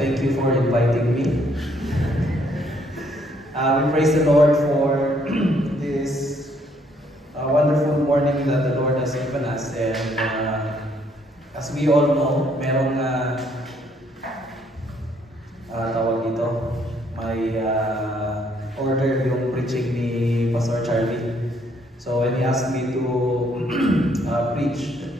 Thank you for inviting me. We praise the Lord for this wonderful morning that the Lord has given us. And as we all know, merong tawag dito, may order yung preaching ni Pastor Charlie. So when he asked me to preach,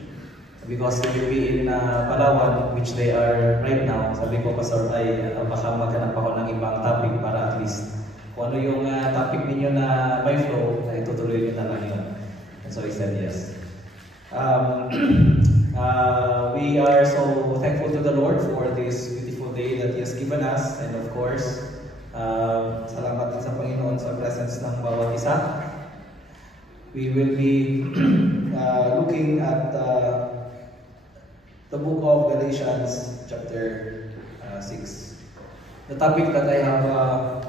because they will be in Palawan, which they are right now, sabi ko, Pastor, ay baka maghanap ako ng ibang topic para at least kung ano yung topic ninyo na by flow, ay tutuloy nyo na lang yun. And so he said yes. We are so thankful to the Lord for this beautiful day that He has given us. And of course, salamat din sa Panginoon sa presence ng bawat isa. We will be looking at the book of Galatians, chapter 6. The topic that I have,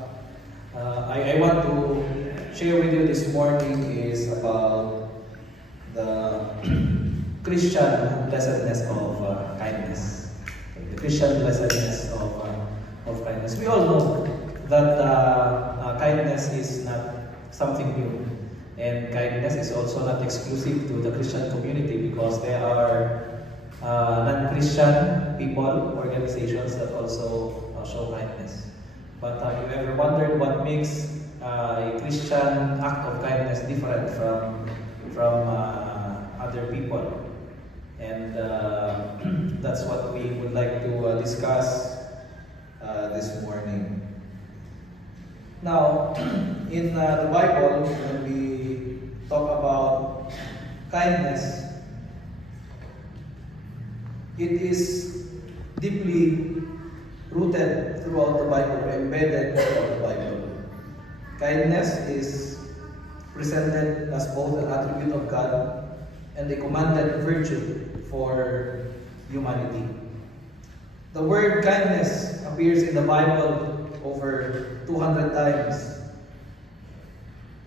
I want to share with you this morning is about the Christian blessedness of kindness. Okay, the Christian blessedness of kindness. We all know that kindness is not something new. And kindness is also not exclusive to the Christian community, because there are non-Christian people, organizations that also show kindness. But have you ever wondered what makes a Christian act of kindness different from other people? And that's what we would like to discuss this morning. Now, in the Bible, when we talk about kindness, it is deeply rooted throughout the Bible, embedded throughout the Bible. Kindness is presented as both an attribute of God and a commanded virtue for humanity. The word kindness appears in the Bible over 200 times,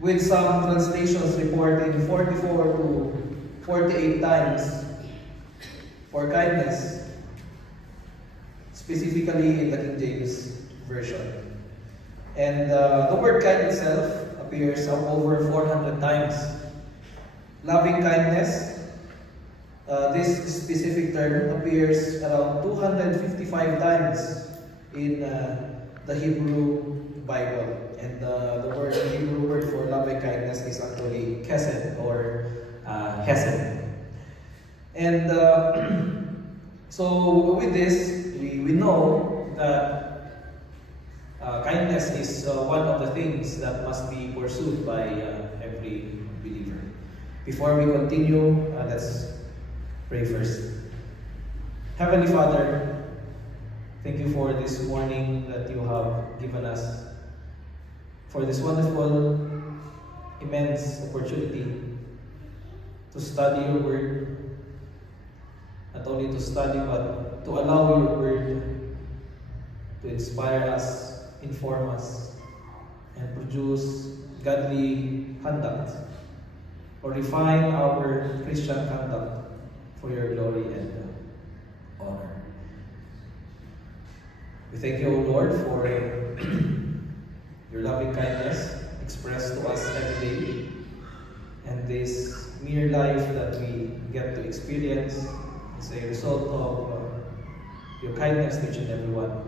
with some translations reporting 44 to 48 times for kindness, specifically in the King James Version. And the word kind itself appears over 400 times. Loving kindness, this specific term appears around 255 times in the Hebrew Bible. And the Hebrew word for loving kindness is actually chesed or hesed. And so with this, we know that kindness is one of the things that must be pursued by every believer. Before we continue, let's pray first. Heavenly Father, thank you for this morning that you have given us, for this wonderful, immense opportunity to study your word. Not only to study, but to allow your word to inspire us, inform us, and produce godly conduct, or refine our Christian conduct for your glory and honor. We thank you, O Lord, for your loving kindness expressed to us every day, and this mere life that we get to experience is a result of your kindness to each and every one,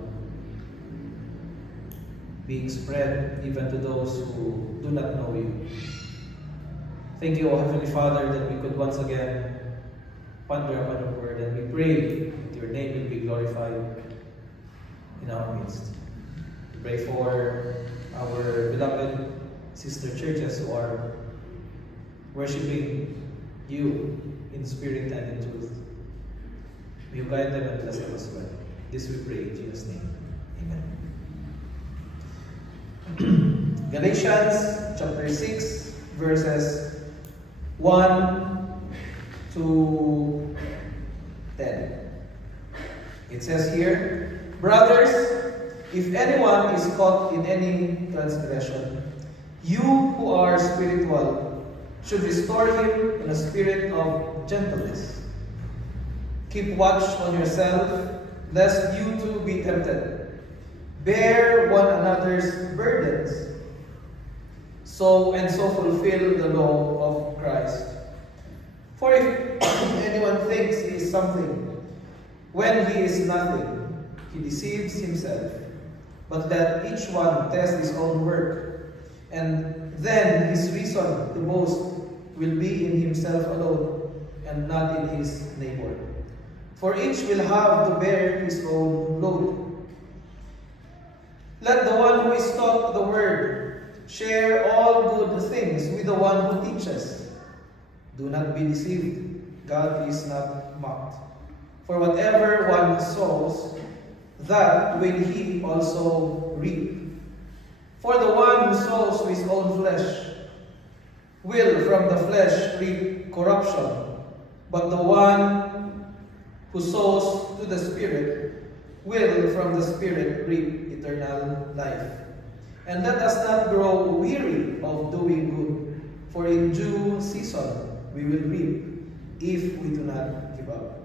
being spread even to those who do not know you. Thank you, O Heavenly Father, that we could once again ponder upon your word, and we pray that your name will be glorified in our midst. We pray for our beloved sister churches who are worshiping you in spirit and in truth. May you guide them and bless them as well. This we pray in Jesus' name. Amen. Galatians chapter 6, verses 1 to 10. It says here, brothers, if anyone is caught in any transgression, you who are spiritual should restore him in a spirit of gentleness. Keep watch on yourself lest you too be tempted. Bear one another's burdens, so fulfill the law of Christ. For if anyone thinks he is something, when he is nothing, he deceives himself. But let each one test his own work, and then his reason to boast will be in himself alone, and not in his neighbor. For each will have to bear his own load. Let the one who is taught the word share all good things with the one who teaches. Do not be deceived. God is not mocked. For whatever one sows, that will he also reap. For the one who sows to his own flesh will from the flesh reap corruption, but the one who sows to the Spirit will from the Spirit reap eternal life. And let us not grow weary of doing good, for in due season we will reap if we do not give up.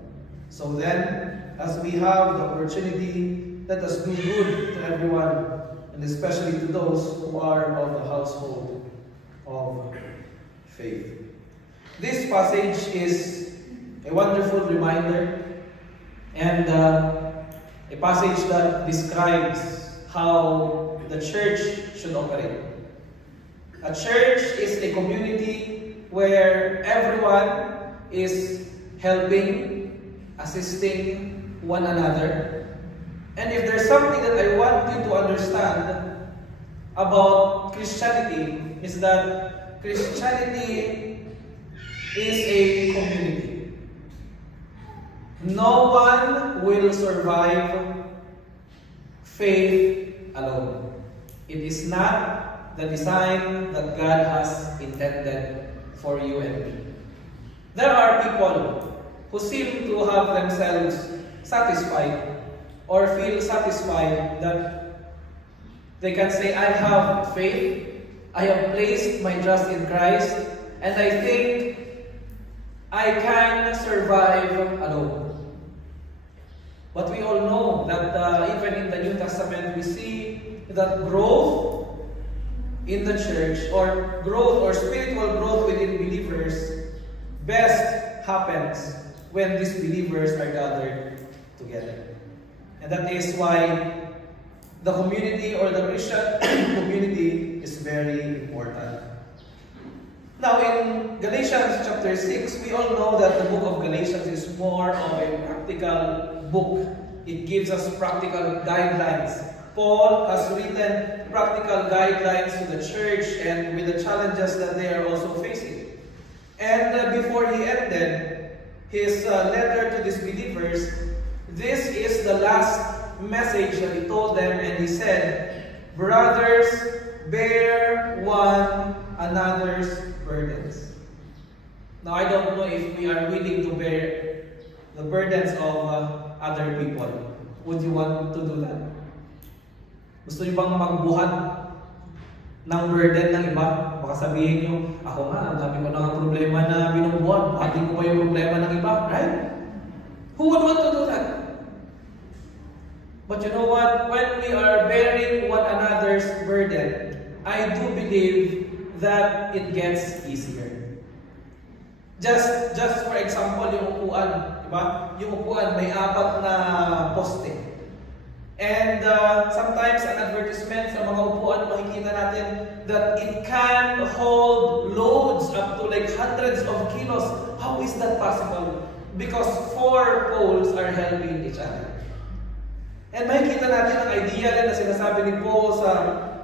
So then, as we have the opportunity, let us do good to everyone, and especially to those who are of the household of faith. This passage is a wonderful reminder and a passage that describes how the church should operate. A church is a community where everyone is helping, assisting one another. And if there's something that I want you to understand about Christianity, is that Christianity is a community. No one will survive faith alone. It is not the design that God has intended for you and me. There are people who seem to have themselves satisfied or feel satisfied that they can say, I have faith, I have placed my trust in Christ, and I think I can survive alone. But we all know that even in the New Testament, we see that growth in the church, or growth or spiritual growth within believers, best happens when these believers are gathered together. And that is why the community or the Christian community is very important. Now in Galatians chapter 6, we all know that the book of Galatians is more of a practical book. It gives us practical guidelines. Paul has written practical guidelines to the church and with the challenges that they are also facing. And before he ended his letter to these believers, this is the last message that he told them, and he said, brothers, bear one another's burdens. Now, I don't know if we are willing to bear the burdens of other people. Would you want to do that? Gusto niyo bang magbuhat ng burden ng iba? Baka sabihin niyo, ako nga, ang dami ko na problema na binubuhat. Ating ko pa yung problema ng iba, right? Who would want to do that? But you know what? When we are bearing one another's burden, I do believe that it gets easier. Just for example, yung upuan, diba? Yung upuan may 4 na poste. And sometimes an advertisement sa mga upuan, makikita natin that it can hold loads up to like hundreds of kilos. How is that possible? Because 4 poles are helping each other. And makikita natin ang idea na sinasabi ni Paul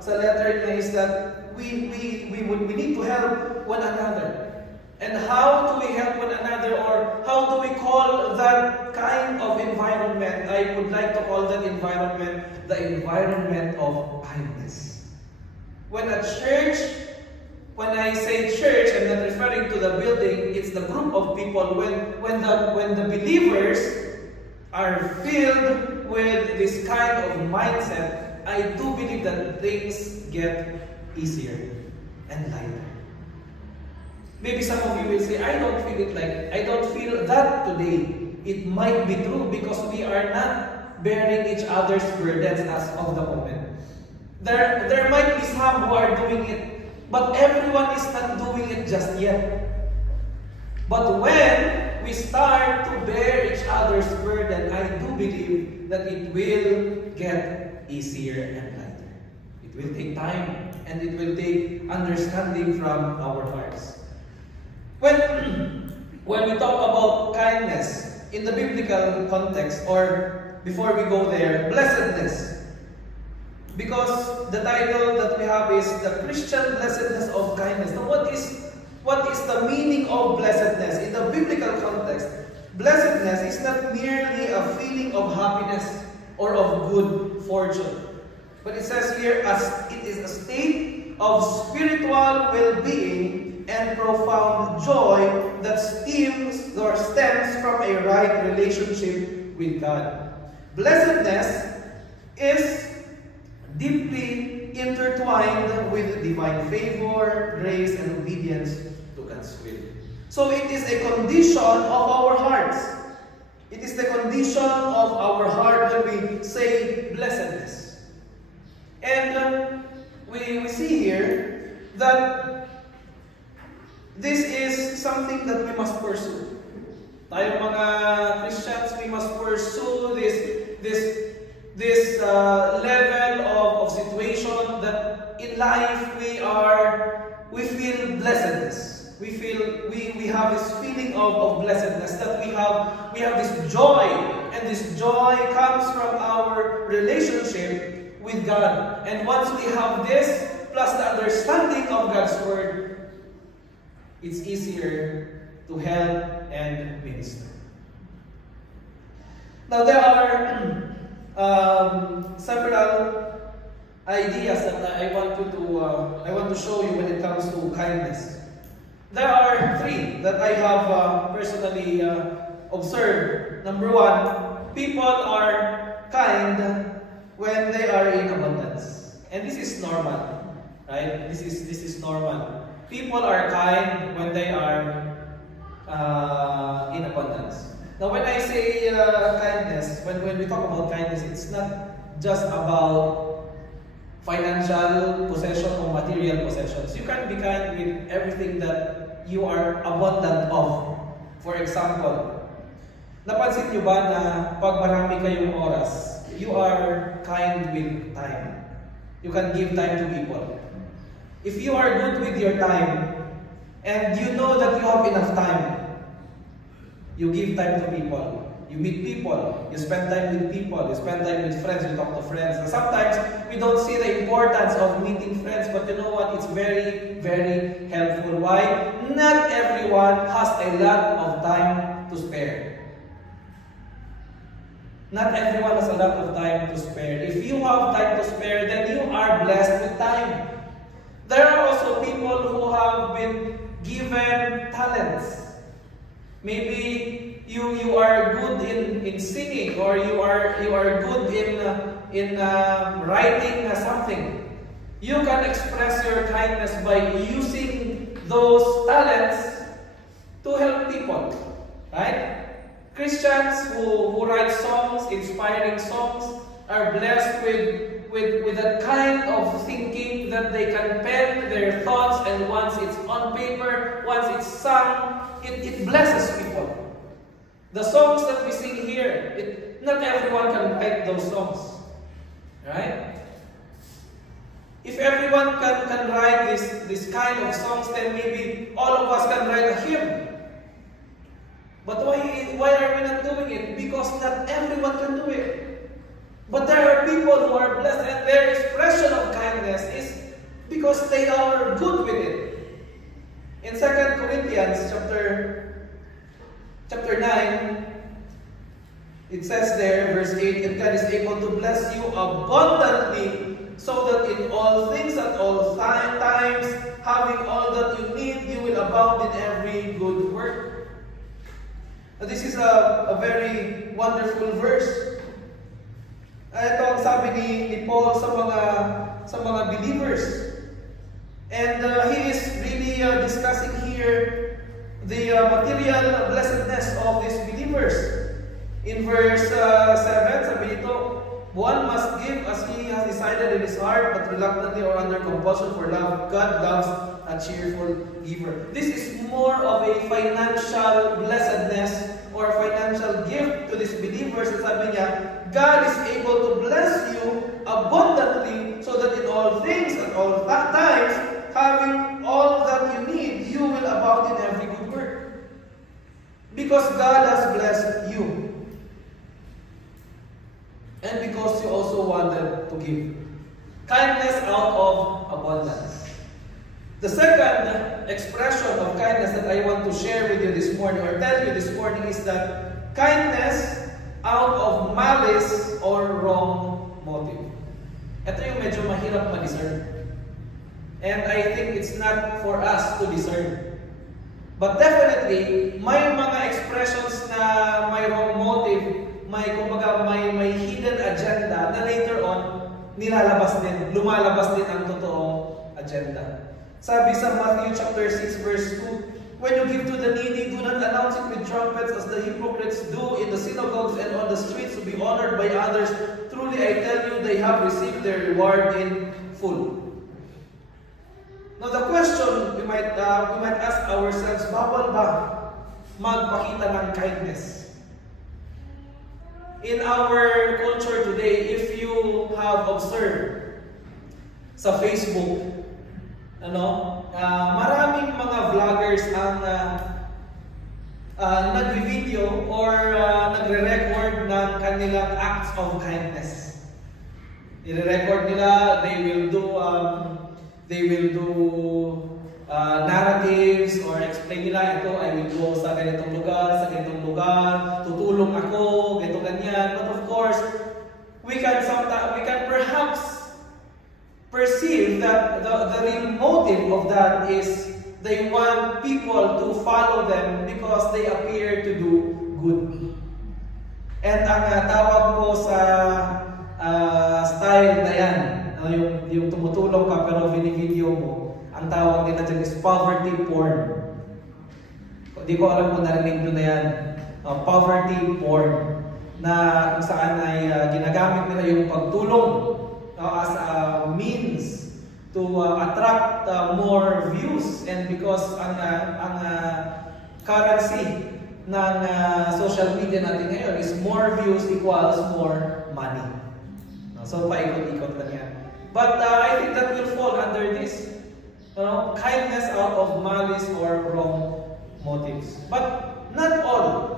sa letter niya is that we need to help one another. And how do we help one another, or how do we call that kind of environment? I would like to call that environment the environment of kindness. When a church, when I say church, I'm not referring to the building, it's the group of people. When the believers are filled with this kind of mindset, I do believe that things get easier and lighter. Maybe some of you will say, I don't feel that today. It might be true because we are not bearing each other's burdens as of the moment. There might be some who are doing it, but everyone is not doing it just yet. But when we start to bear each other's burden, I do believe that it will get easier and lighter. It will take time, and it will take understanding from our hearts. When we talk about kindness in the biblical context, or before we go there, blessedness. Because the title that we have is the Christian blessedness of kindness. Now, what is the meaning of blessedness in the biblical context? Blessedness is not merely a feeling of happiness or of good fortune. But it says here, as it is a state of spiritual well-being and profound joy that stems from a right relationship with God. Blessedness is deeply intertwined with divine favor, grace, and obedience to God's will. So it is a condition of our hearts. It is the condition of our heart when we say blessedness. And we see here that this is something that we must pursue. Tayo mga Christians, we must pursue this level of situation that in life we feel blessedness. We have this feeling of blessedness, that we have this joy, and this joy comes from our relationship with God. And once we have this, plus the understanding of God's Word, it's easier to help and minister. Now there are several ideas that I want to show you when it comes to kindness. There are three that I have personally observed. Number one, people are kind when they are in abundance, and this is normal, right? This is normal. People are kind when they are in abundance. Now, when I say kindness, when we talk about kindness, it's not just about financial possession or material possessions. You can be kind with everything that you are abundant of. For example, napansin nyo ba na pag marami kayong oras, you are kind with time. You can give time to people. If you are good with your time, and you know that you have enough time, you give time to people. You meet people. You spend time with people. You spend time with friends. You talk to friends. And sometimes we don't see the importance of meeting friends, but you know what? It's very, very helpful. Why? Not everyone has a lot of time to spare. Not everyone has a lot of time to spare. If you have time to spare, then you are blessed with time. There are also people who have been given talents. Maybe you are good in singing, or you are good in writing something. You can express your kindness by using those talents to help people, right? Christians who write songs, inspiring songs, are blessed with that kind of thinking that they can pen their thoughts, and once it's on paper, once it's sung, it blesses people. The songs that we sing here, not everyone can write those songs, right? If everyone can write this kind of songs, then maybe all of us can write a hymn. But why are we not doing it? Because not everyone can do it. But there are people who are blessed, and their expression of kindness is because they are good with it. In 2 Corinthians chapter 9, it says there, verse 8, and God is able to bless you abundantly, so that in all things at all times, having all that you need, you will abound in every good work. Now, this is a very wonderful verse. Ito ang sabi ni Paul sa mga believers. And he is really discussing here the material blessedness of these believers. In verse 7, sabi nito, one must give as he has decided in his heart, but reluctantly or under compulsion for love. God loves a cheerful giver. This is more of a financial blessedness or financial gift to these believers. Sabi niya, God is able to bless you abundantly so that in all things at all times, having all that you need, you will abound in every good work. Because God has blessed you. And because you also wanted to give. Kindness out of abundance. The second expression of kindness that I want to share with you this morning or tell you this morning is that kindness out of malice or wrong motive. Ito yung medyo mahirap ma-discern. And I think it's not for us to discern. But definitely, may mga expressions na may wrong motive, may hidden agenda na later on, nilalabas din, lumalabas din ang totoong agenda. Sabi sa Matthew chapter 6 verse 2, when you give to the needy, do not announce it with trumpets as the hypocrites do in the synagogues and on the streets to be honored by others. Truly I tell you, they have received their reward in full. Now the question we might ask ourselves, bawal ba magpakita ng kindness? In our culture today, if you have observed sa Facebook, maraming mga vloggers ang nag-video or nagre-record ng kanilang acts of kindness. I-record nila, they will do narratives or explain nila ito, I will go sa ganitong lugar, tutulong ako, ganito ganyan. But of course, we can perhaps perceive that the real motive of that is they want people to follow them because they appear to do good. And ang tawag ko sa style na yan, yung tumutulong ka pero video mo, ang tawag nila dyan is poverty porn. Hindi ko alam kung narinig nyo na yan. Poverty porn. Na kung saan ay ginagamit nila yung pagtulong as a means to attract more views. And because ang currency ng social media natin ngayon is more views equals more money. So paikot-ikot lang yan. But I think that will fall under this. Kindness out of malice or wrong motives. But not all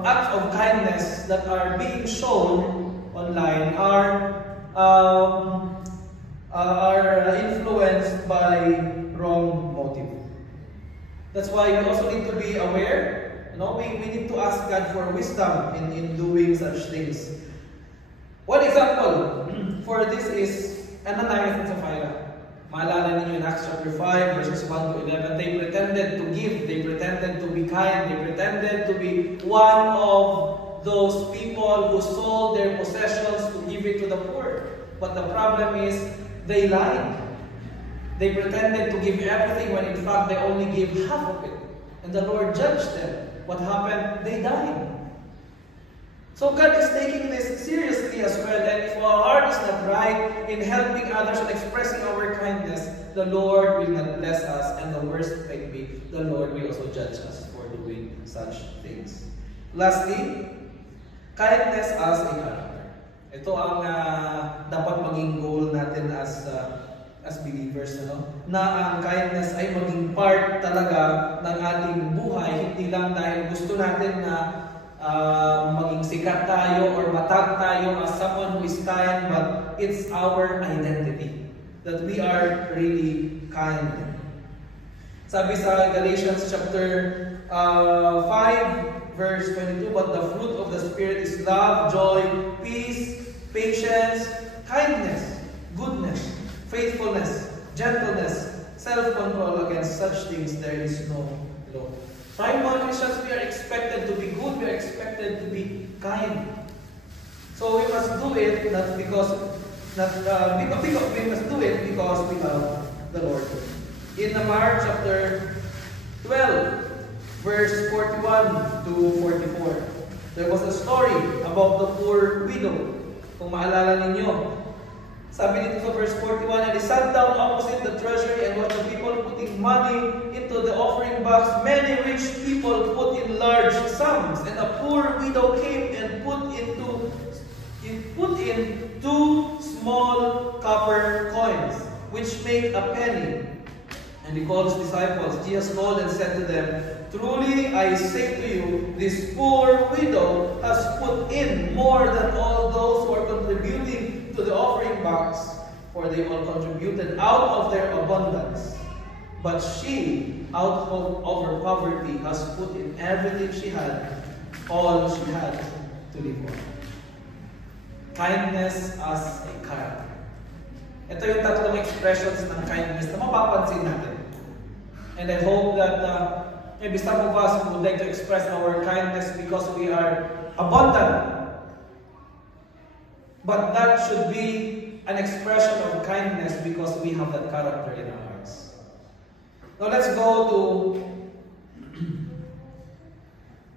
acts of kindness that are being shown online are influenced by wrong motive. That's why we also need to be aware. We need to ask God for wisdom in doing such things. One example for this is Ananias and Sapphira. Maalala ninyo in Acts chapter 5, verses 1 to 11. They pretended to give, they pretended to be kind, they pretended to be one of those people who sold their possessions to give it to the poor. But the problem is, they lied. They pretended to give everything when in fact they only gave half of it. And the Lord judged them. What happened? They died. So God is taking this seriously as well. And if our heart is not right in helping others and expressing our kindness, the Lord will not bless us. And the worst might be, the Lord will also judge us for doing such things. Lastly, kindness as a character. Ito ang dapat maging goal natin as believers, na ang kindness ay maging part talaga ng ating buhay, hindi lang dahil gusto natin na maging sikat tayo or matag tayo as someone who is kind, but it's our identity that we are really kind. Sabi sa Galatians chapter 5 verse 22, but the fruit of the Spirit is love, joy, peace, patience, kindness, goodness, faithfulness, gentleness, self-control. Against such things there is no law. Trying mga Christians, we are expected to be good, we are expected to be kind. So we must do it not because we must do it because we love the Lord. In Mark chapter 12, verse 41 to 44. There was a story about the poor widow. Kung maalala ninyo, sabi dito sa verse 41, and he sat down opposite the treasury and watched the people putting money into the offering box. Many rich people put in large sums, and a poor widow came and put in 2 small copper coins, which make a penny. And he called his disciples. Jesus called and said to them, truly I say to you, this poor widow has put in more than all those who are contributing to the offering box, for they all contributed out of their abundance. But she, out of her poverty, has put in everything she had, all she had to live on. Kindness as a character. Ito yung tatlong expressions ng kindness na mapapansin natin. And I hope that maybe some of us would like to express our kindness because we are abundant. But that should be an expression of kindness because we have that character in our hearts. Now let's go to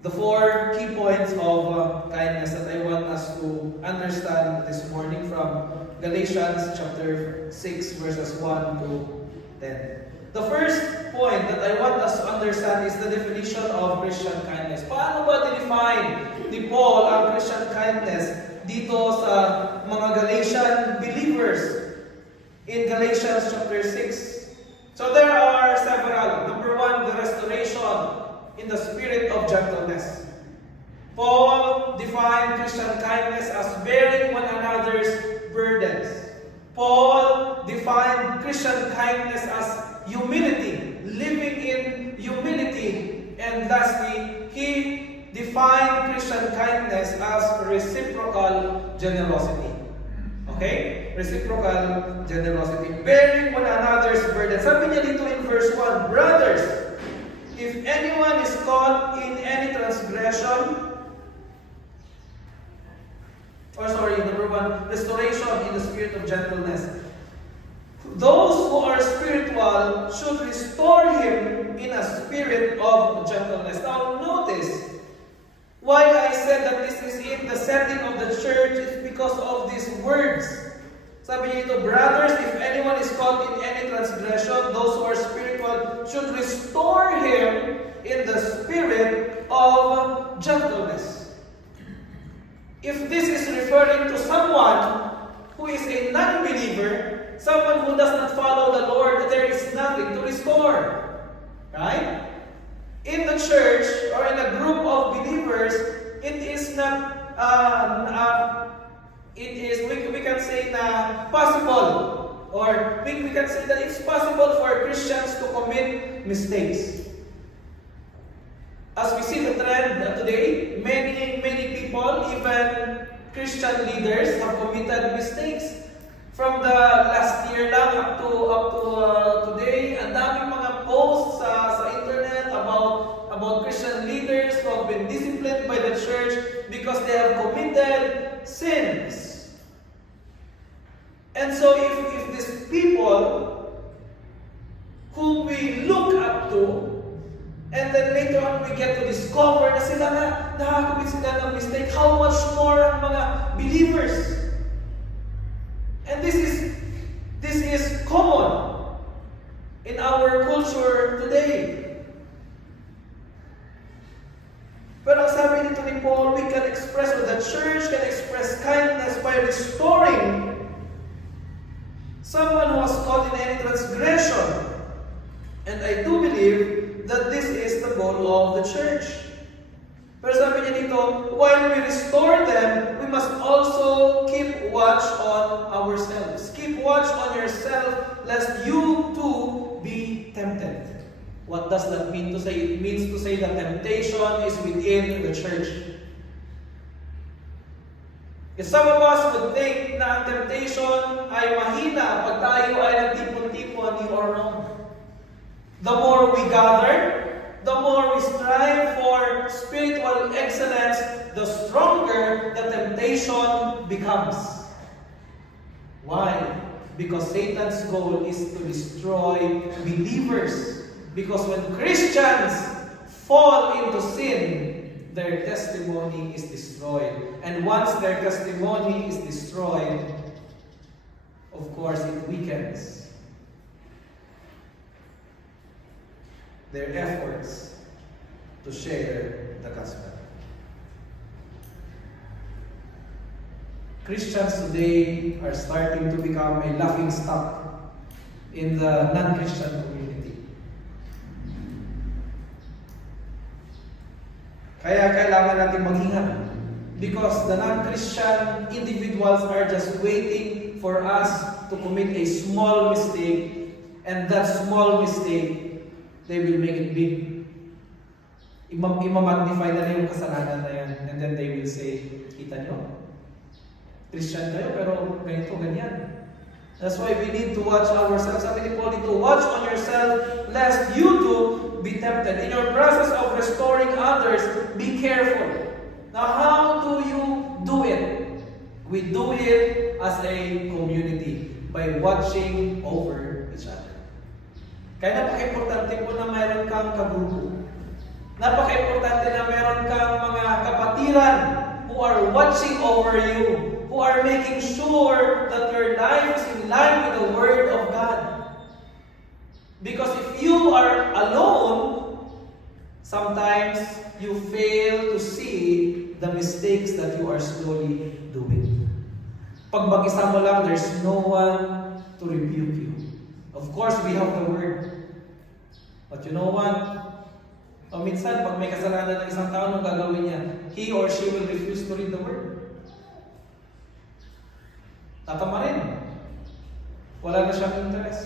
the 4 key points of kindness that I want us to understand this morning from Galatians chapter 6 verses 1 to 10. The first point that I want us to understand is the definition of Christian kindness. Paano ba define ni Paul ang Christian kindness dito sa mga Galatian believers in Galatians chapter 6? So there are several. Number 1, the restoration in the spirit of gentleness. Paul defined Christian kindness as bearing one another's burdens. Paul defined Christian kindness as humility, living in humility. And lastly, he defined Christian kindness as reciprocal generosity. Okay? Reciprocal generosity. Bearing one another's burdens. Sabi niya dito in verse 1, brothers, if anyone is caught in any transgression, number 1, restoration in the spirit of gentleness. Those who are spiritual should restore him in a spirit of gentleness. Now notice, why I said that this is in the setting of the church is because of these words. Sabi niyo ito, brothers, if anyone is caught in any transgression, those who are spiritual should restore him in the spirit of gentleness. If this is referring to someone who is a non-believer, someone who does not follow the Lord, there is nothing to restore. Right? In the church or in a group of believers, it is not, we can say na possible, or we can say that it's possible for Christians to commit mistakes. As we see the trend today, many people, even Christian leaders, have committed mistakes. From the last year lang up to today, ang daming mga posts sa internet about Christian leaders who have been disciplined by the church because they have committed sins. And so if these people whom we look up to, and then later on we get to discover na sila na nakakumit sila ng mistake, how much more ang mga believers? And this is common in our culture today. Pero ang sabi dito ni Paul, we can express, or the church can express kindness by restoring someone who was caught in any transgression. And I do believe that this is the goal of the church. Pero sabi niya dito, while we restore them, we must also keep watch on ourselves. Keep watch on yourself, lest you too be tempted. What does that mean to say? It means to say that temptation is within the church. If some of us would think na ang temptation ay mahina pag tayo ay nagtipon-tipon, you are wrong. The more we gather, the more we strive for spiritual excellence, the stronger the temptation becomes. Why? Because Satan's goal is to destroy believers. Because when Christians fall into sin, their testimony is destroyed. And once their testimony is destroyed, of course, it weakens their efforts to share the gospel. Christians today are starting to become a laughing stock in the non-Christian community. Kaya kailangan natin mag-ingat because the non-Christian individuals are just waiting for us to commit a small mistake, and that small mistake, they will make it big. Ima-magnify na yung kasalanan na yan, and then they will say, kita nyo? Christian kayo, pero ganito, ganyan. That's why we need to watch ourselves. Sabi ni Paul, to watch on yourself, lest you too be tempted. In your process of restoring others, be careful. Now, how do you do it? We do it as a community by watching over each other. Kaya napaka-importante po na mayroon kang kagrupo. Napaka-importante na mayroon kang mga kapatiran who are watching over you, who are making sure that your life is in line with the Word of God. Because if you are alone, sometimes you fail to see the mistakes that you are slowly doing. Pag mag-isa mo lang, there's no one to rebuke you. Of course, we have the Word. But you know what? Minsan, pag may kasalanan ng isang tao, anong gagawin niya? He or she will refuse to read the Word. Tatama rin. Wala na siyang interest.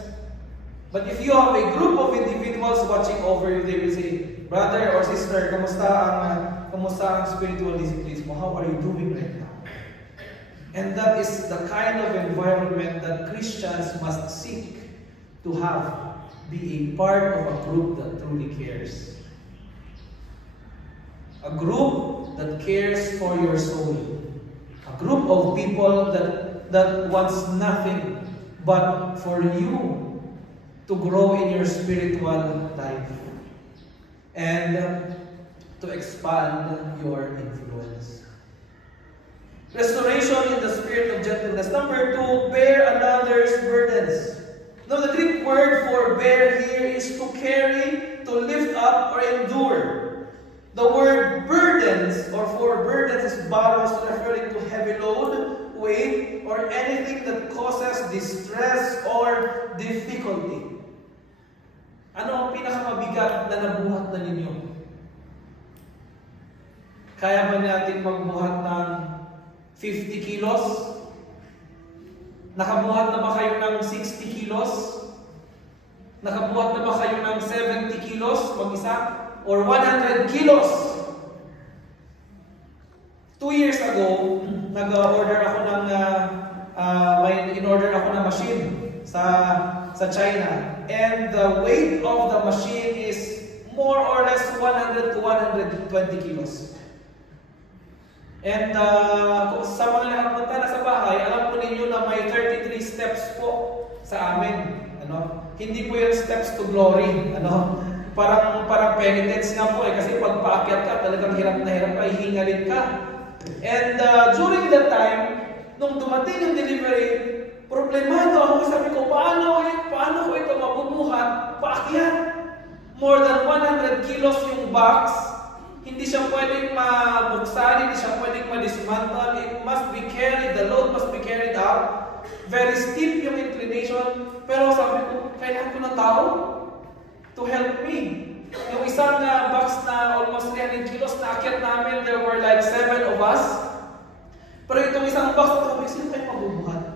But if you have a group of individuals watching over you, they will say, brother or sister, kamusta ang spiritual disciplines mo? How are you doing right now? And that is the kind of environment that Christians must seek to have. Be a part of a group that truly cares. A group that cares for your soul. A group of people that wants nothing but for you to grow in your spiritual life and to expand your influence. Restoration in the spirit of gentleness. Number 2, bear another's burdens. Now, the Greek word for bear here is to carry, to lift up, or endure. The word burdens, or for burdens, is baros, referring to heavy load, weight, or anything that causes distress or difficulty. Ano ang pinakamabigat na nabuhat na ninyo? Kaya ba natin magbuhat ng 50 kilos? Nakabuhat na ba kayo ng 60 kilos? Nakabuhat na ba kayo ng 70 kilos mag-isa? Or 100 kilos? 2 years ago, nag-order ako ng in-order ako ng machine sa China. And the weight of the machine is more or less 100 to 120 kilos. And sa mga nakapunta na sa bahay, alam po ninyo na may 33 steps po sa amin. Hindi po yung steps to glory. Parang penitence nga po kasi pag paakyat ka, talagang hirap na hirap ka, hihingalin ka. And during that time, nung dumating yung delivery, problemado ako. Sabi ko, paano ko ito mabubuhat? Paakyat. More than 100 kilos yung box. Hindi siya pwedeng mabuksan, hindi siya pwedeng ma-dismantle. It must be carried, the load must be carried out. Very steep yung inclination. Pero sabi ko, kailangan ko ng tao to help me. Yung isang box na almost 300 kilos na akyat namin, there were like 7 of us. Pero itong isang box na sabi, sino kayo mabubuhat?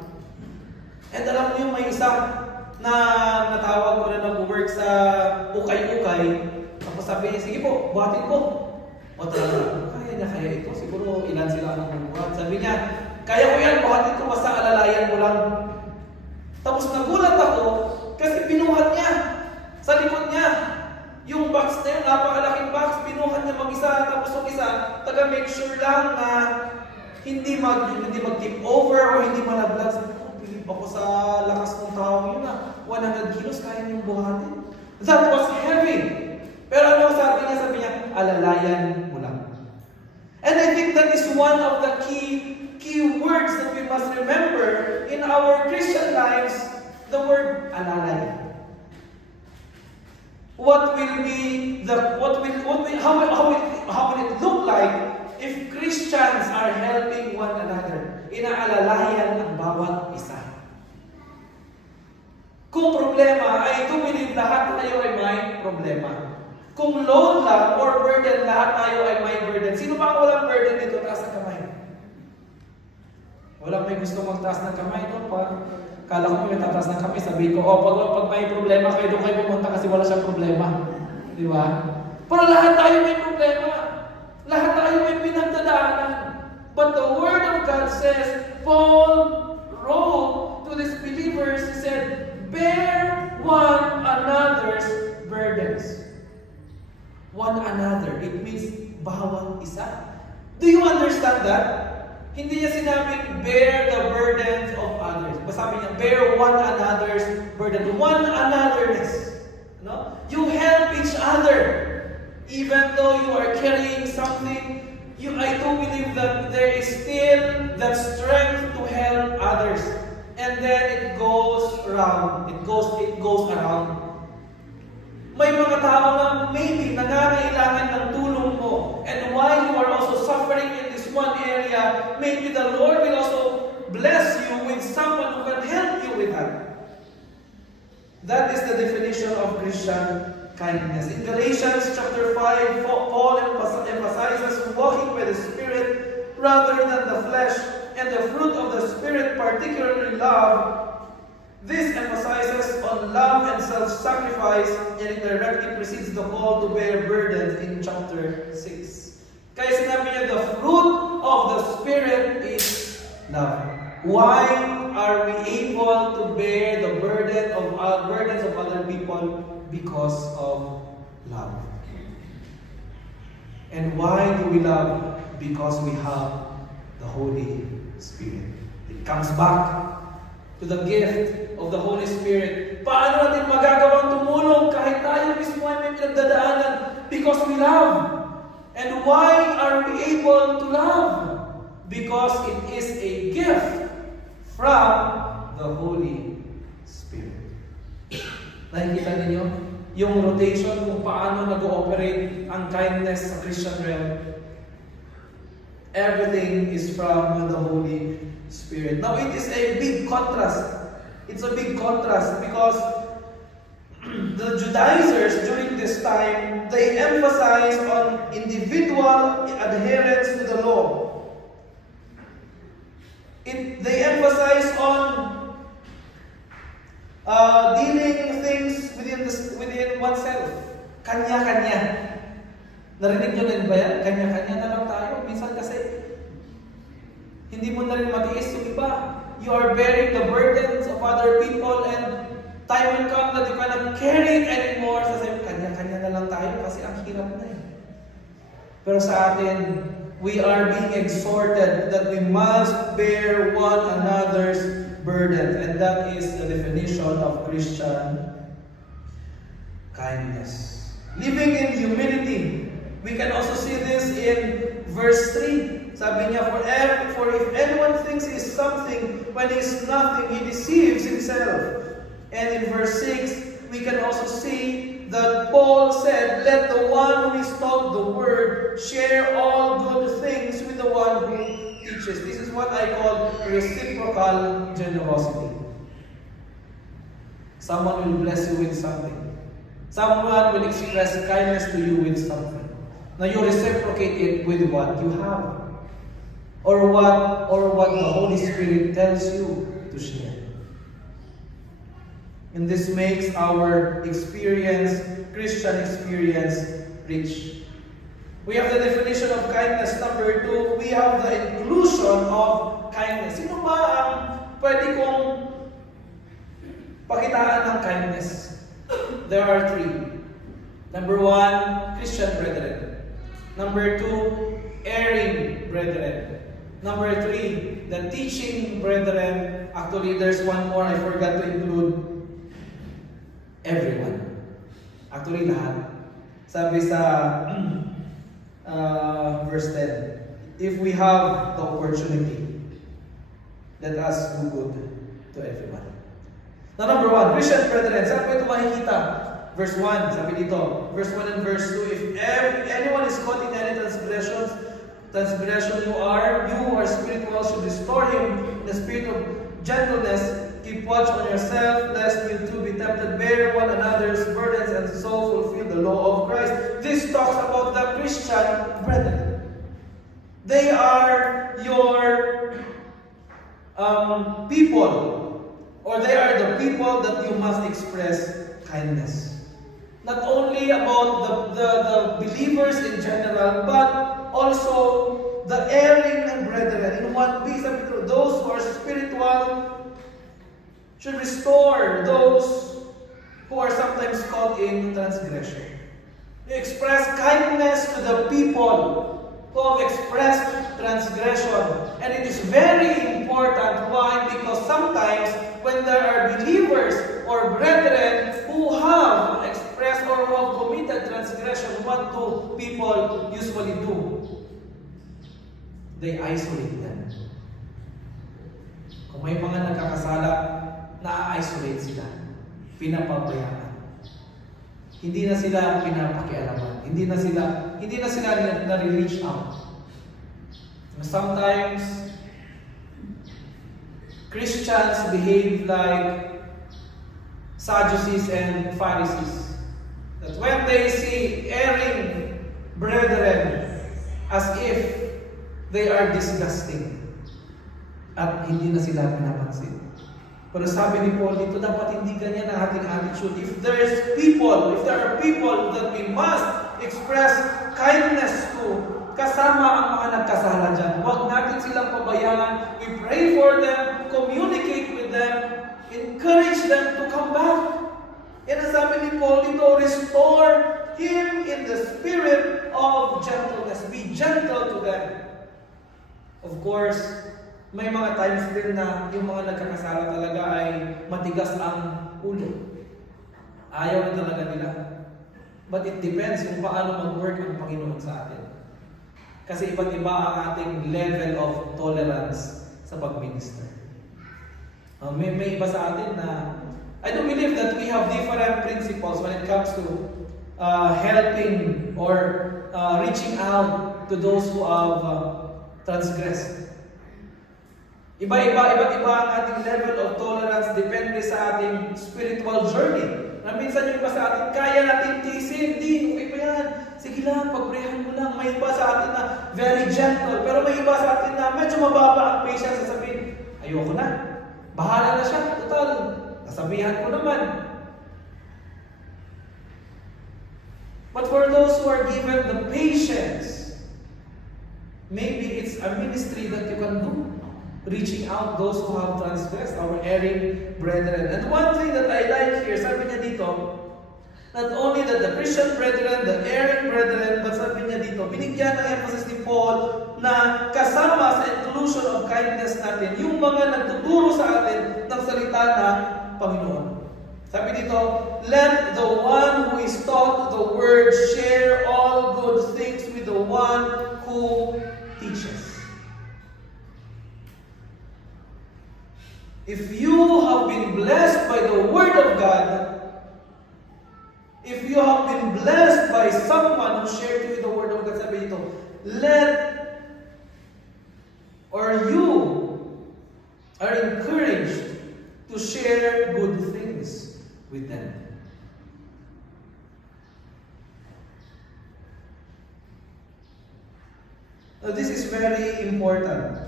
And alam niyo, may isa na natawag ko na nag-work sa ukay-ukay. Tapos sabi niya, sige po, buhatin ko. O talaga, kaya ito. Siguro ilan sila ang mabubuhat. Sabi niya, kaya ko yan, buhatin ko, basta alalayan mo lang. Tapos nagulat ako, kasi binuhat niya. Sa likod niya, yung box na yun, napakalaking box, binuhat niya mag-isa. Tapos yung isa, taga-make sure lang na hindi mag-tip over o hindi malaglag. Sabi ko, bilib ako sa lakas ng tao yun na 100 kilos, kaya niyong buhatin. That was heavy. Pero ano sabi niya, alalayan mo lang. And I think that is one of the key words that we must remember in our Christian lives, the word alalay. How will it look like if Christians are helping one another? Inaalalayan ang bawat isa. Kung problema, I do believe lahat tayo ay may problema. Kung load lang or burden, lahat tayo ay may burden. Sino ba ang walang burden dito? Taas ng kamay. Walang may gusto magtaas ng kamay doon pa. Kala ko may tataas ng kamay, sabi ko, pag may problema, kayo doon kayo pumunta kasi wala siyang problema. Di ba? Pero lahat tayo may problema. Lahat tayo may pinagdadaanan. But the Word of God says, Paul wrote to these believers, he said, bear one another's burdens. One another. It means bawat isa. Do you understand that? Hindi niya sinabing bear the burdens of others. Sabi niya, bear one another's burden. One another's. No? You help each other. Even though you are carrying something, I do believe that there is still that strength to help others. And then it goes around. It goes around. May mga tao na maybe nangangailangan ng tulong mo. And while you are also suffering in this one area, maybe the Lord will also bless you with someone who can help you with that. That is the definition of Christian kindness. In Galatians chapter 5, Paul emphasizes walking by the Spirit rather than the flesh, and the fruit of the Spirit, particularly love. This emphasizes on love and self-sacrifice, and it directly precedes the call to bear burdens in chapter 6. Kaya sinabi niya, the fruit of the Spirit is love. Why are we able to bear the burdens of other people? Because of love. And why do we love? Because we have the Holy Spirit. It comes back to the gift of the Holy Spirit. Paano natin magagawang tumulong kahit tayo mismo ay may pinagdadaanan? Because we love. And why are we able to love? Because it is a gift from the Holy Spirit. Nakikita ninyo yung rotation kung paano nag-ooperate ang kindness sa Christian realm. Everything is from the Holy Spirit. Now it is a big contrast. It's a big contrast because the Judaizers during this time, they emphasize on individual adherence to the law. They emphasize on dealing things within oneself. Kanya-kanya. Narinig nyo rin ba yan? Kanya-kanya na lang tayo. Minsan kasi, hindi mo na rin matiis yung iba. You are bearing the burdens of other people, and time will come that you cannot carry it anymore. Sasabi, kanya-kanya na lang tayo kasi ang hirap na eh. Pero sa atin, we are being exhorted that we must bear one another's burden. And that is the definition of Christian kindness. Living in humility. We can also see this in verse 3. Sabi niya, for if anyone thinks he is something when he is nothing, he deceives himself. And in verse 6, we can also see that Paul said, let the one who is taught the word share all good things with the one who teaches. This is what I call reciprocal generosity. Someone will bless you with something. Someone will express kindness to you with something. Now you reciprocate it with what you have. Or what the Holy Spirit tells you to share. And this makes our experience, Christian experience, rich. We have the definition of kindness. Number 2, we have the inclusion of kindness. Sino ba ang pwede kong pakitaan ng kindness? There are 3. Number 1, Christian brethren. Number 2, erring brethren. Number 3, the teaching brethren. Actually, there's one more I forgot to include. Everyone. Actually, lahat. Sabi sa verse 10. If we have the opportunity, let us do good to everyone. Now, number 1, Christian brethren, saan po ito makikita? Verse 1, sabi dito, verse 1 and verse 2, if anyone is caught in any transgression you who are spiritual, should restore him in the spirit of gentleness. Keep watch on yourself, lest you too be tempted. Bear one another's burdens, and so fulfill the law of Christ. This talks about the Christian brethren. They are your people, or they are the people that you must express kindness. Not only about the believers in general, but also the erring brethren. In one piece, those who are spiritual should restore those who are sometimes caught in transgression. You express kindness to the people who have expressed transgression. And it is very important. Why? Because sometimes when there are believers or brethren who have expressed or who have committed transgression, what do people usually do? They isolate them. Kung may mga nagkakasala, na-isolate sila. Pinapabayaan. Hindi na sila pinapakialaman. Hindi na sila na-reach out. Sometimes, Christians behave like Sadducees and Pharisees. That when they see erring brethren, as if they are disgusting. At hindi na sila pinapansin. Pero sabi ni Paul dito, dapat hindi ganyan ang ating attitude. If there are people that we must express kindness to, kasama ang mga nagkasala dyan. Huwag natin silang pabayaan. We pray for them, communicate with them, encourage them to come back. Yan ang sabi ni Paul dito, restore him in the spirit of gentleness. Be gentle to them. Of course, may mga times din na yung mga nagkakasala talaga ay matigas ang ulo. Ayaw na talaga nila. But it depends kung paano mag-work ang Panginoon sa atin. Kasi iba't iba ang ating level of tolerance sa pag-minister. May iba sa atin na I do believe that we have different principles when it comes to helping or reaching out to those who have transgressed. Iba't iba ang ating level of tolerance depende sa ating spiritual journey. Na minsan yung iba sa atin, kaya natin tiisin, okay pa yan. Sige lang, pagprehan mo lang. May iba sa atin na very gentle, pero may iba sa atin na medyo mababa ang patience, sasabihin, ayoko na. Bahala na siya, total. Nasabihan ko naman. But for those who are given the patience, maybe it's a ministry that you can do. Reaching out those who have transgressed, our erring brethren. And one thing that I like here, sabi niya dito, not only that the Christian brethren, the erring brethren, but sabi niya dito, binigyan ng emphasis ni Paul na kasama sa inclusion of kindness natin, yung mga nagtuturo sa atin ng salita na Panginoon. Sabi dito, let the one who is taught the word share all good things with the one who teaches. If you have been blessed by the Word of God, if you have been blessed by someone who shared to you the Word of God, sabi dito, you are encouraged to share good things with them. Now, this is very important.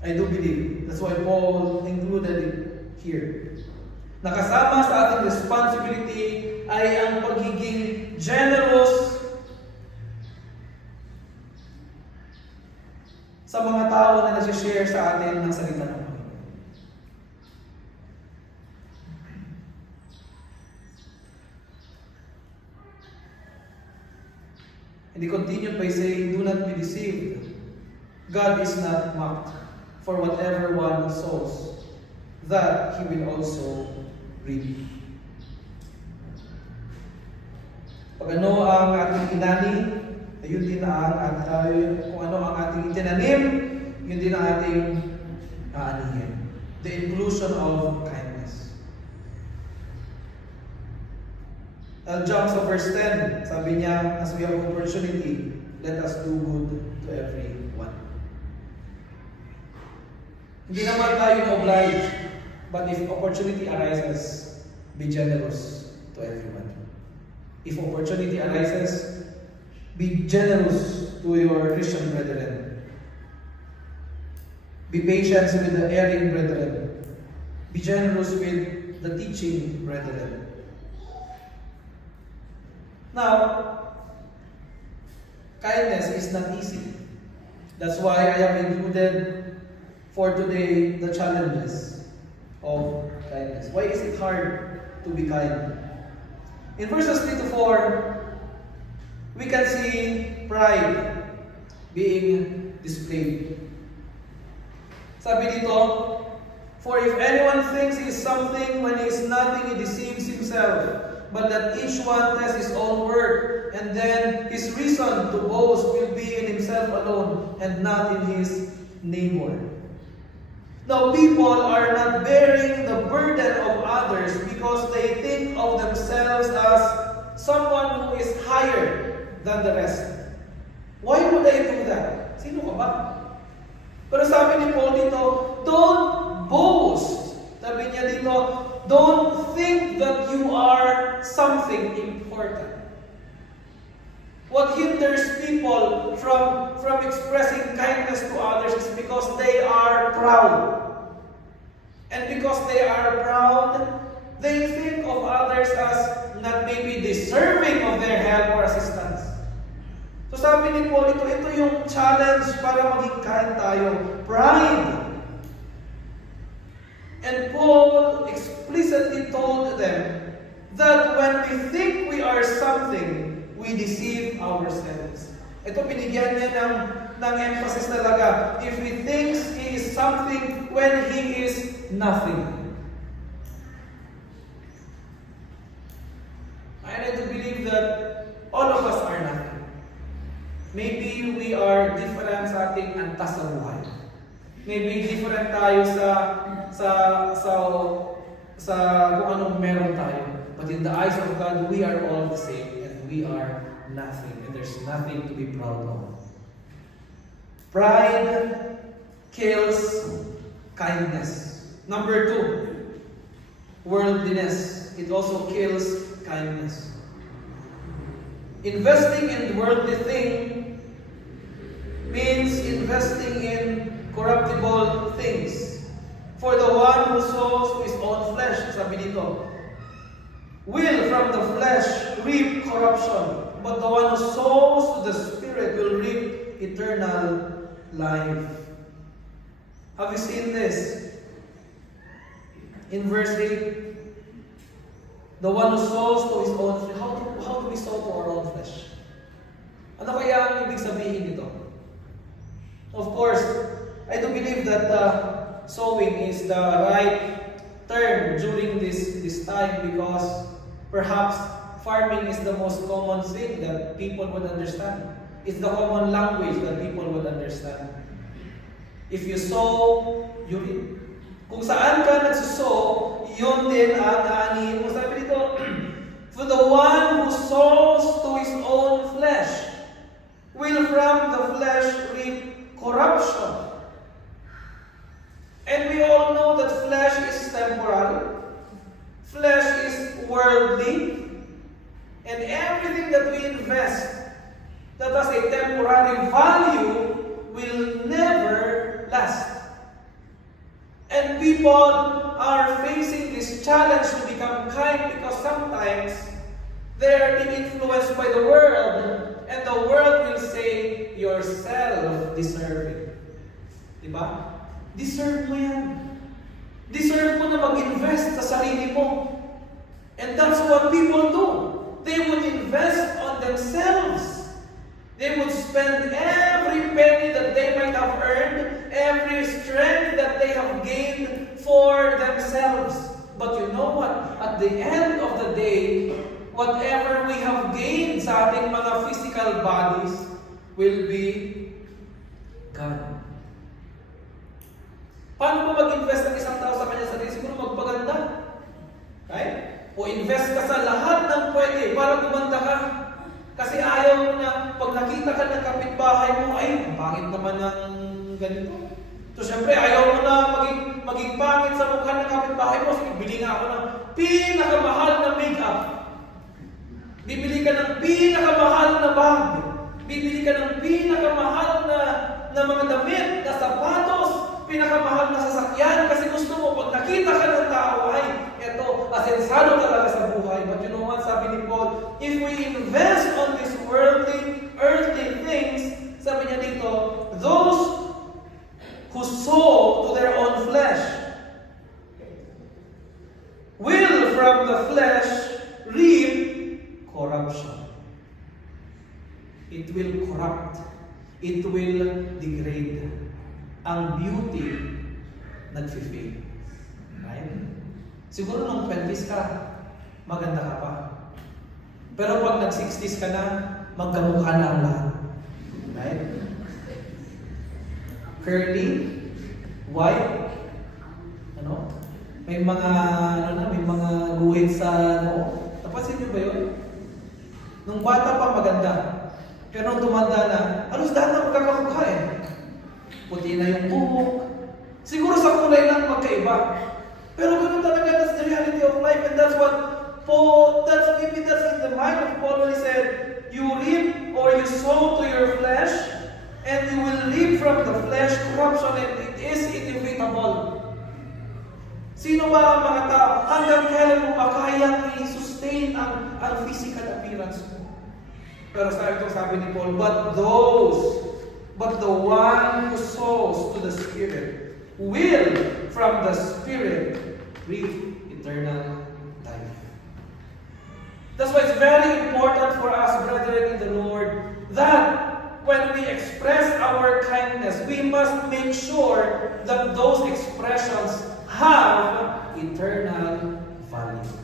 I do believe. That's why Paul included it here. Nakasama sa ating responsibility ay ang pagiging generous sa mga tao na nag-share sa atin ng salita ng Panginoon. And he continued by saying, do not be deceived. God is not mocked. For whatever one sows, that he will also reap. Pag ano ang ating inani, yun din ang kung ano ang ating itinanim, yun din ang ating aanihin. The inclusion of kindness. I'll jump sa verse 10. Sabi niya, as we have opportunity, let us do good to everyone. Hindi naman tayo na-oblige, but if opportunity arises, be generous to everyone. If opportunity arises, be generous to your Christian brethren. Be patient with the erring brethren. Be generous with the teaching brethren. Now, kindness is not easy. That's why I have included for today the challenges of kindness. Why is it hard to be kind? In verses 3 to 4, we can see pride being displayed. Sabi dito, for if anyone thinks he is something when he is nothing, he deceives himself. But that each one tests his own work, and then his reason to boast will be in himself alone and not in his neighbor. Now, people are not bearing the burden of others because they think of themselves as someone who is higher than the rest. Why would they do that? Sino ka ba? Pero sabi ni Paul dito, don't boast. Sabi niya dito, don't think that you are something important. What hinders people from expressing kindness to others is because they are proud. And because they are proud, they think of others as not maybe deserving of their help or assistance. So sabi ni Paul, ito yung challenge para maging kind tayo. Pride. And Paul explicitly told them that when we think we are something, we deceive ourselves. Ito binigyan niya ng emphasis talaga. If he thinks he is something when he is nothing. I need to believe that all of us are nothing. Maybe we are different sa ating antas sa buhay. Maybe different tayo sa kung anong meron tayo. But in the eyes of God, we are all the same and we are nothing. And there's nothing to be proud of. Pride kills kindness. Number 2, worldliness. It also kills kindness. Investing in worldly thing means investing in corruptible things. For the one who sows to his own flesh, sabi dito, will from the flesh reap corruption, but the one who sows to the Spirit will reap eternal life. Have you seen this? In verse 8, the one who sows to his own flesh. How do we sow to our own flesh? Ano kaya ang ibig sabihin nito? Of course, I do believe that sowing is the right term during this time because perhaps farming is the most common thing that people would understand. It's the common language that people would understand. If you sow, you reap. Kung saan ka nagsusow, yun din ang aanihin mo. Sabi dito, for the one who sows to his own flesh will from the flesh reap corruption. And we all know that flesh is temporal. Flesh is worldly. And everything that we invest that has a temporary value will never last. And people are facing this challenge to become kind because sometimes they are being influenced by the world, and the world will say, you're self-deserving. Diba? Deserve mo yan. Deserve mo na mag-invest sa sarili mo. And that's what people do. They would invest on themselves. They would spend every penny that they might have earned, every strength that they have gained for themselves. But you know what? At the end of the day, whatever we have gained sa ating mga physical bodies, will be gone. Paano mo mag-invest ng isang tao sa kanya sarili? Siguro magpaganda. Right? O invest ka sa lahat ng pwede para gumanda ka. Kasi ayaw mo na pag nakita ka ng kapitbahay mo, ay, ang pangit naman ng ganito. So syempre, ayaw mo na maging pangit sa mukha ng kapitbahay mo. Sige, bili nga ako ng pinakamahal na make-up. Bibili ka ng pinakamahal na bag. Bibili ka ng pinakamahal na mga damit, na sapatos, pinakamahal na sasakyan. Kasi gusto mo, pag nakita ka ng tao, ay, eto, asensado talaga sa buhay. But you know what, sabi ni Paul, if we invest on these earthly things, sabi niya dito, those who sow to their own flesh will from the flesh reap corruption. It will corrupt. It will degrade. Ang beauty nag-fade. Right? Siguro nung 20s ka, maganda ka pa. Pero pag nag-60s ka na, magkamukha na ang lahat. Right? Curly, white, may mga may mga guhit sa napansin niyo ba 'yun? Nung bata pa maganda. Pero nung tumanda na, halos lahat na magkakamukha eh. Puti na yung buhok. Siguro sa kulay lang magkaiba. Pero ganun talaga, that's the reality of life, and that's what Paul, that's in the mind of Paul when he said, you reap or you sow to your flesh, and you will reap from the flesh corruption, and it is inevitable. Sino ba ang mga tao? Hanggang kailan mo makayang i-sustain ang physical appearance mo? Pero sabi ni Paul, but the one who sows to the Spirit will from the Spirit reap eternal life. That's why it's very important for us, brethren in the Lord, that when we express our kindness, we must make sure that those expressions have eternal value.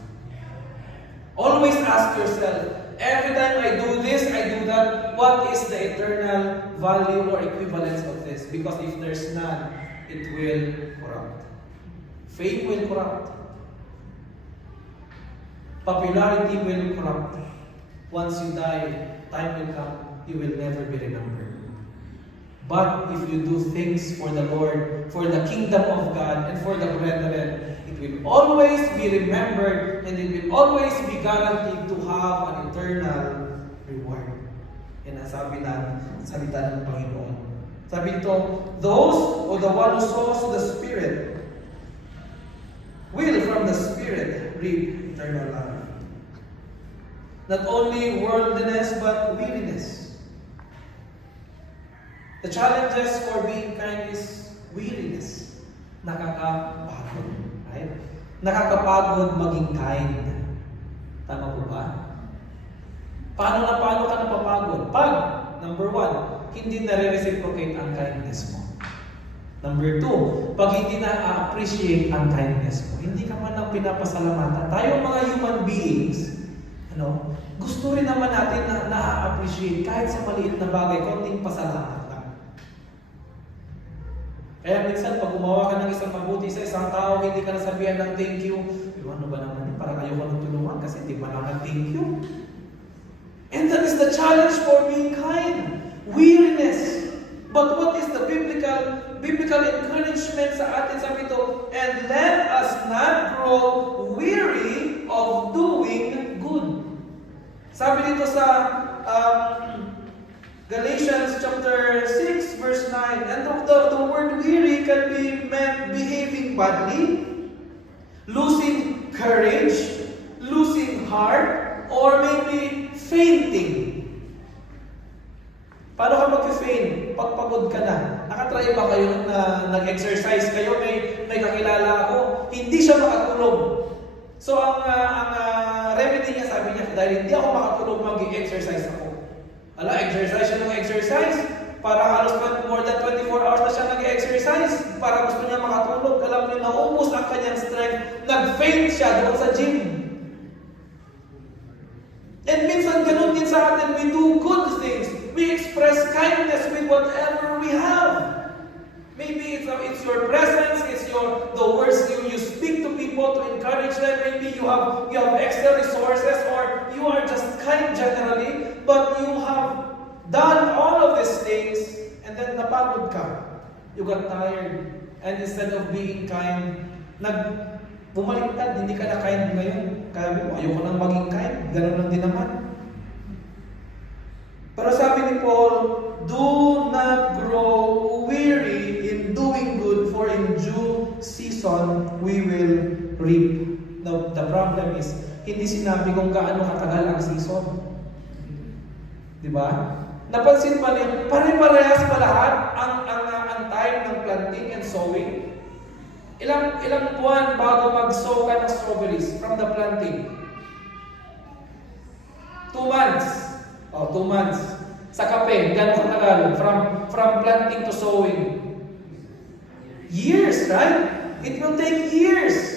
Always ask yourself, every time I do this, I do that, what is the eternal value or equivalence of this? Because if there's none, it will corrupt. Fame will corrupt. Popularity will corrupt. Once you die, time will come, you will never be remembered. But if you do things for the Lord, for the kingdom of God, and for the brethren, it will always be remembered, and it will always be guaranteed to have an eternal reward. Yan ang sabi na salita ng Panginoon. Sabi ito, those, or the one who sows the Spirit, will from the Spirit reap eternal life. Not only worldliness, but weariness. The challenges for being kind is weariness. Nakakapagod. Right? Nakakapagod maging kind. Tama po ba? Paano ka napapagod? Pag, number 1, hindi na-reciprocate ang kindness mo. Number 2, pag hindi na-appreciate ang kindness mo, hindi ka man lang pinapasalamatan. Tayo mga human beings, gusto rin naman natin na na-appreciate kahit sa maliit na bagay, konting pasalamat lang. Kaya minsan, pag gumawa ka ng isang mabuti sa isang tao, hindi ka nasabihan ng thank you. Ano ba naman yun? Parang ayaw ka nang tulungan kasi hindi pa naman thank you. And that is the challenge for being kind. Weariness. But what is the biblical encouragement sa atin? Sabi ito, and let us not grow weary of doing good. Sabi dito sa Galatians chapter 6 verse 9, and the word weary can be meant behaving badly, losing courage, losing heart, or maybe fainting. Paano ka mag-faint? Pagpagod ka na. Nakatry ba kayo na nag-exercise kayo? May kakilala ako, hindi siya makatulog. So ang remedy niya, sabi niya, dahil hindi ako makatulog, mag-exercise ako. Exercise siya ng exercise. Para halos more than 24 hours na siya nag-exercise. Para gusto niya makatulog. Alam niyo, naubos ang kanyang strength. Nag-faint siya doon sa gym. And minsan ganun din sa atin, we do good things. We express kindness with whatever we have. Maybe it's your presence, it's the words you speak to people to encourage them. Maybe you have extra resources, or you are just kind generally, but you have done all of these things, and then napagod ka. You got tired. And instead of being kind, bumaliktad, hindi ka na kind ngayon. Kaya mo, ayoko nang maging kind. Ganun lang din naman. Pero sabi ni Paul, do not grow weary in doing good, for in due season we will reap. The problem is, hindi sinabi kung gaano katagal ang season. Diba? Napansin pa niya, pare-parehas pa lahat ang time ng planting and sowing. Ilang buwan bago mag-sow ka ng strawberries from the planting? 2 months. 2 months. Sa kape, gano'ng katagal? From planting to sowing. Years, right? It will take years.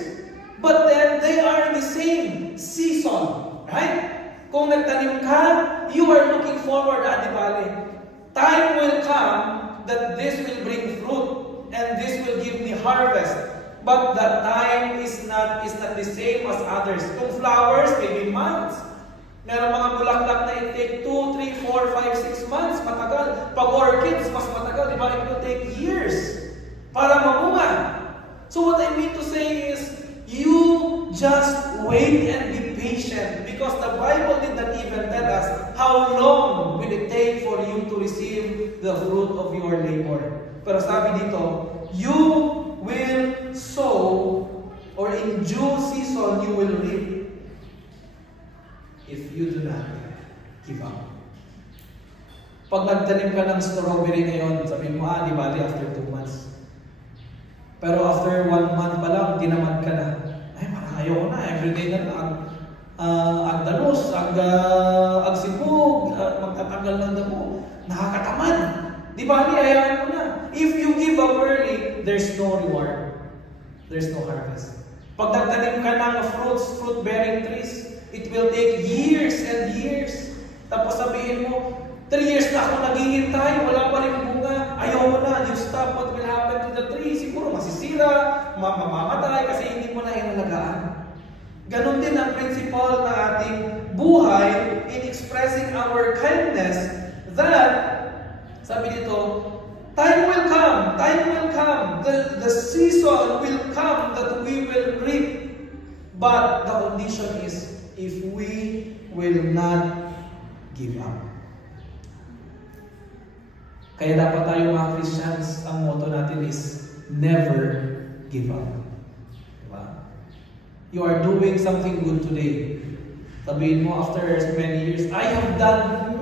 But then, they are in the same season. Right? Kung nagtanim ka, you are looking forward, di bale. Time will come that this will bring fruit and this will give me harvest. But that time is not the same as others. Kung flowers, maybe months. Meron mga bulaklak na it take 2, 3, 4, 5, 6 months. Matagal. Pag orchids, mas matagal. Diba? It will take years para mamunga. So what I mean to say is, you just wait and be patient, because the Bible did not even tell us how long will it take for you to receive the fruit of your labor. Pero sabi dito, you will sow, or in due season you will reap, if you do not give up. Pag nagtanim ka ng strawberry ngayon, sabi mo, di bali after 2 months. Pero after 1 month pa lang, tinamad ka na. Ay, parang ayoko na, everyday na lang. Ang dalos, ang sibog, magtatanggal ng damo. Nakakatamad. Di bali, ayahan mo na. If you give up early, there's no reward. There's no harvest. Pag nagtanim ka ng fruit-bearing trees, it will take years and years. Tapos sabihin mo, 3 years na ako naghihintay, wala pa rin bunga. Ayaw mo na, you stop, what will happen to the tree? Siguro masisira, mamamatay kasi hindi mo na inalagaan. Ganon din ang principle na ating buhay in expressing our kindness, that, sabi dito, time will come, the season will come that we will reap. But the condition is, if we will not give up. Kaya dapat tayo mga Christians, ang motto natin is, never give up. Diba? You are doing something good today. Sabihin mo, after many years, I have done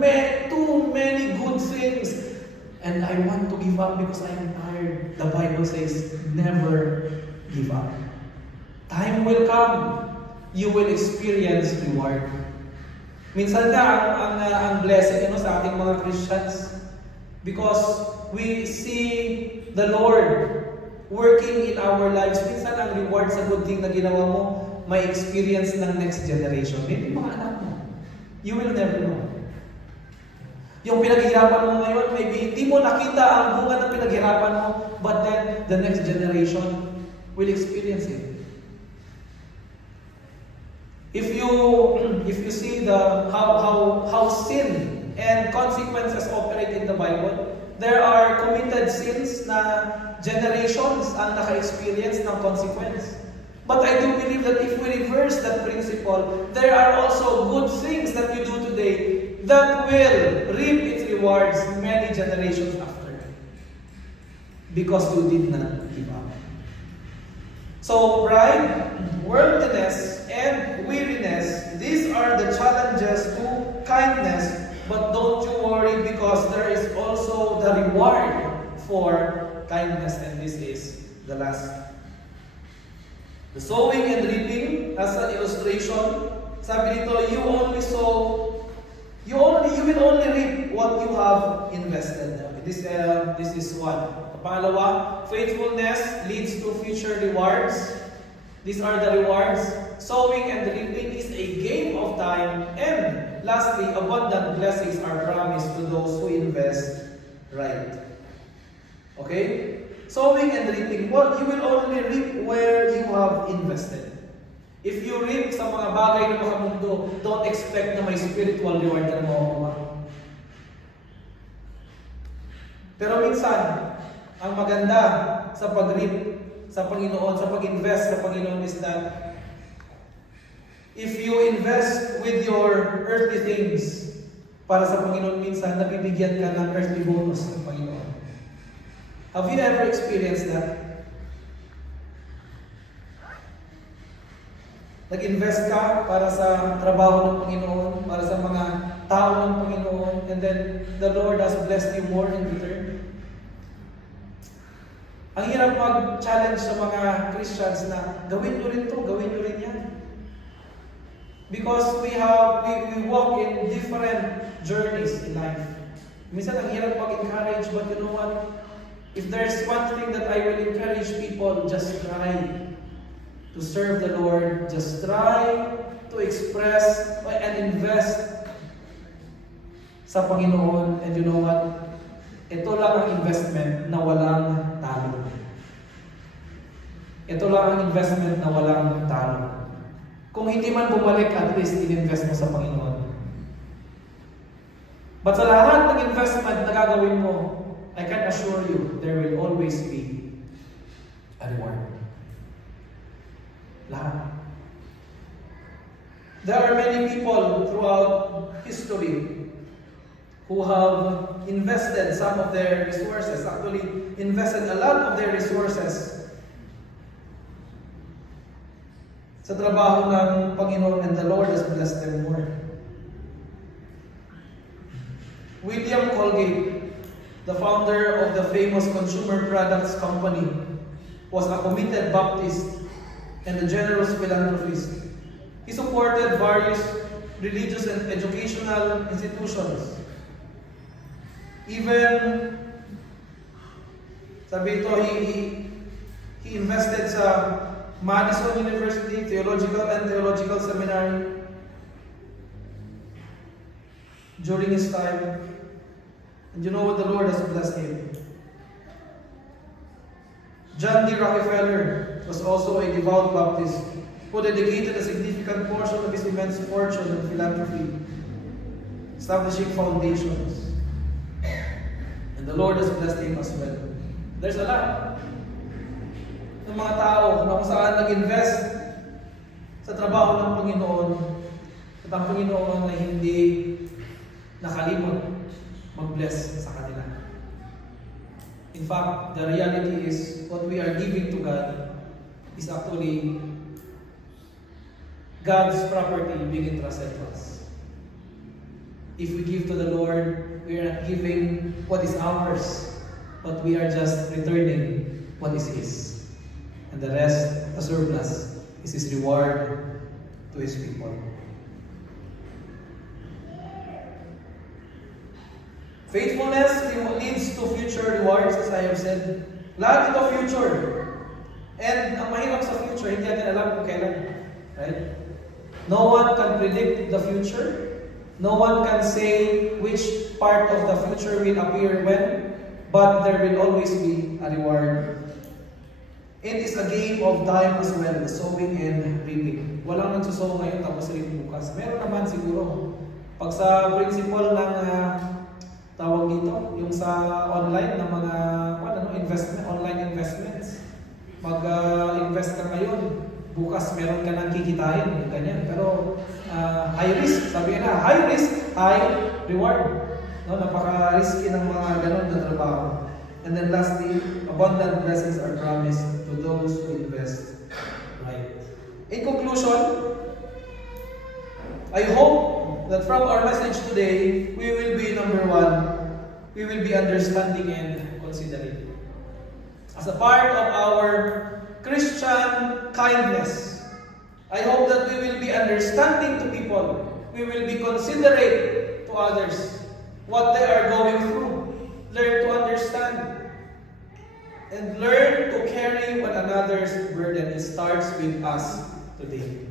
too many good things, and I want to give up because I am tired. The Bible says, never give up. Time will come. You will experience reward. Minsan nga, ang blessing sa ating mga Christians, because we see the Lord working in our lives. Minsan ang reward sa good thing na ginawa mo, may experience ng next generation. Maybe mga anak mo. You will never know. Yung pinaghirapan mo ngayon, maybe hindi mo nakita ang bunga ng pinaghirapan mo, but then the next generation will experience it. If you see how sin and consequences operate in the Bible, there are committed sins na generations ang naka-experience ng consequence. But I do believe that if we reverse that principle, there are also good things that you do today that will reap its rewards many generations after, because you did not give up. So pride, worldliness, and weariness, these are the challenges to kindness. But don't you worry, because there is also the reward for kindness, and this is the last. The sowing and reaping, as an illustration, sabi dito, you will only reap what you have invested. This is one. Pangalawa, faithfulness leads to future rewards. These are the rewards. Sowing and reaping is a game of time, and lastly, abundant blessings are promised to those who invest right. Okay? Sowing and reaping. Well, you will only reap where you have invested. If you reap sa mga bagay ng mga mundo, don't expect na may spiritual reward ka na makukuha. Pero minsan, ang maganda sa pag-reap sa Panginoon, sa pag-invest sa Panginoon is that if you invest with your earthly things para sa Panginoon, minsan nabibigyan ka ng earthly bonus ng Panginoon. Have you ever experienced that? Nag-invest ka para sa trabaho ng Panginoon, para sa mga tao ng Panginoon, and then the Lord has blessed you more in return. Ang hirap mag-challenge sa mga Christians na gawin nyo rin to, gawin nyo rin yan. Because we walk in different journeys in life. Minsan ang hirap mag-encourage, but you know what? If there's one thing that I will encourage people, just try to serve the Lord. Just try to express and invest sa Panginoon. And you know what? Ito lang ang investment na walang talo. Ito lang ang investment na walang talo. Kung hindi man bumalik, at least in-invest mo sa Panginoon. But sa lahat ng investment na gagawin mo, I can assure you, there will always be a reward. Lahat. There are many people throughout history who have invested some of their resources, actually invested a lot of their resources sa trabaho ng Panginoon, and the Lord has blessed them more. William Colgate, the founder of the famous consumer products company, was a committed Baptist and a generous philanthropist. He supported various religious and educational institutions. Even, sabi ito, he invested sa Madison University Theological Seminary during his time. And you know what? The Lord has blessed him. John D. Rockefeller was also a devout Baptist who dedicated a significant portion of his immense fortune in philanthropy, establishing foundations. And the Lord has blessed him as well. There's a lot ng mga tao na kung saan nag-invest sa trabaho ng Panginoon at ang Panginoon ay hindi nakalimot mag-bless sa kanila. In fact, the reality is what we are giving to God is actually God's property being entrusted to us. If we give to the Lord, we are not giving what is ours, but we are just returning what is His. And the rest, the surplus, is His reward to His people. Faithfulness leads to future rewards, as I have said. Lahat ito future. And ang mahirap sa future, hindi natin alam kung kailan. Right? No one can predict the future. No one can say which part of the future will appear when, but there will always be a reward. It is a game of time as well, sowing and reaping. Walang nagsusow ngayon tapos reap bukas. Meron naman siguro. Pag sa principle ng tawag dito, yung sa online na mga investment, online investments. Mag-invest ka ngayon, bukas meron ka nang kikitain, ganyan. Pero high risk, sabi na, high risk, high reward. No, napaka-risky ng mga ganun na trabaho. And then lastly, abundant blessings are promised to those who invest right. In conclusion, I hope that from our message today, we will be, number one, we will be understanding and considering. As a part of our Christian kindness, I hope that we will be understanding to people. We will be considerate to others what they are going through. Learn to understand. And learn to carry one another's burden. It starts with us today.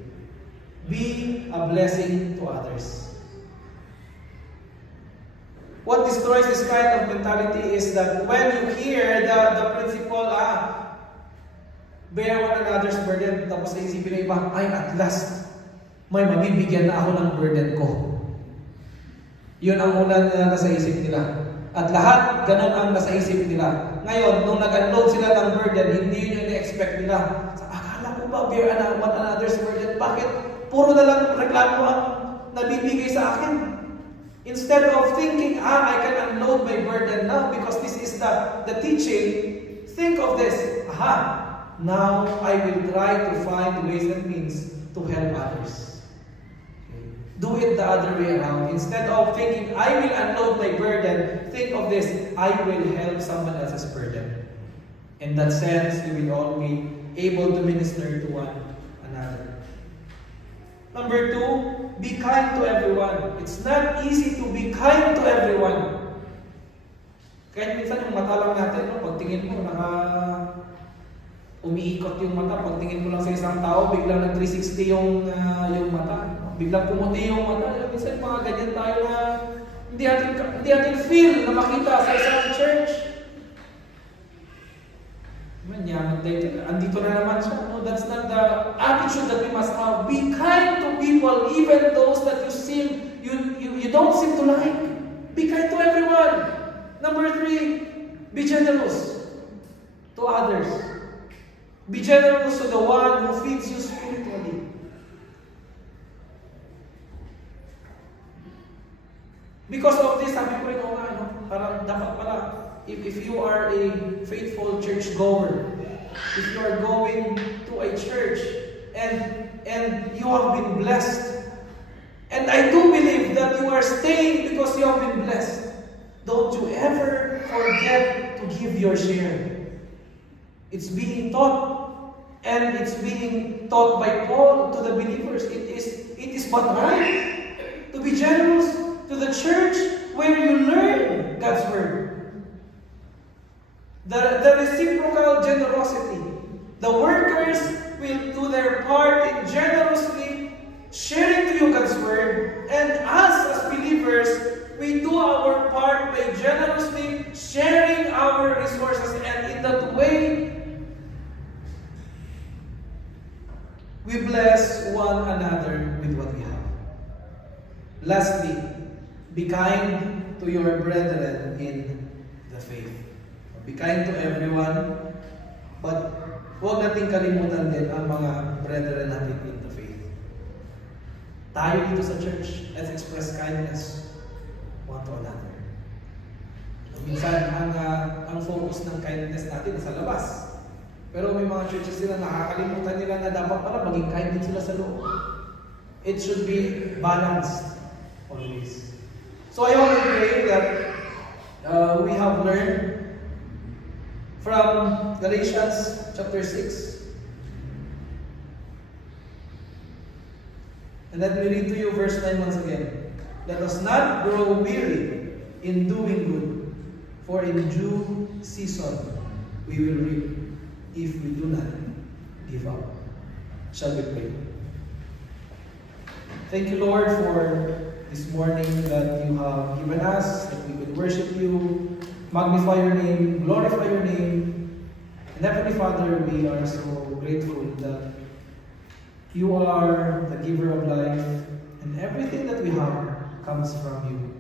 Be a blessing to others. what destroys this kind of mentality is that when you hear the principle, bear one another's burden, tapos naisipin ng iba, ay at last, may mabibigyan na ako ng burden ko. Yun ang una na nasa isip nila. At lahat, ganun ang nasa isip nila. Ngayon, nung nag-unload sila ng burden, hindi yun yung na-expect nila. Akala ko ba, bear one another's burden? Bakit? Puro na lang reklamo ang nabibigay sa akin. Instead of thinking, I can unload my burden now because this is the teaching, think of this. Now I will try to find ways and means to help others. Do it the other way around. Instead of thinking, I will unload my burden, think of this, I will help someone else's burden. In that sense, we will all be able to minister to one another. Number 2, be kind to everyone. It's not easy to be kind to everyone. Kahit minsan yung mata lang natin, pagtingin mo, umiikot yung mata. Pagtingin mo lang sa isang tao, biglang nag-360 yung mata. Biglang pumuti yung mata. Minsan mga ganyan tayo na hindi natin feel na makita sa isang church. Yaman tayo. Andito na naman siya. No, that's not the attitude that we must have. Be kind to people, even those that you don't seem to like. Be kind to everyone. Number 3, be generous to others. Be generous to the one who feeds you spiritually. Because of this, sabi ko rin parang dapat pala, if you are a faithful church goer, if you are going to a church and you have been blessed, and I do believe that you are staying because you have been blessed, don't you ever forget to give your share. It's being taught, and it's being taught by Paul to the believers. It is but right to be generous to the church where you learn God's word. The reciprocal generosity. The workers will do their part in generously sharing to you God's word, and us as believers, we do our part by generously sharing our resources, and in that way, we bless one another with what we have. Lastly, be kind to your brethren in the faith. Be kind to everyone, but huwag nating kalimutan din ang mga brethren natin in the faith. Tayo dito sa church, let's express kindness one to another. Minsan, ang focus ng kindness natin nasa labas. Pero may mga churches sila nakakalimutan nila na dapat pala maging kind din sila sa loob. It should be balanced always. So I want to pray that we have learned from Galatians chapter 6. And let me read to you verse 9 once again. Let us not grow weary in doing good, for in due season we will reap if we do not give up. Shall we pray? Thank you, Lord, for this morning that you have given us, that we could worship you, magnify your name, glorify your name. And Heavenly Father, we are so grateful that you are the giver of life, and everything that we have comes from you.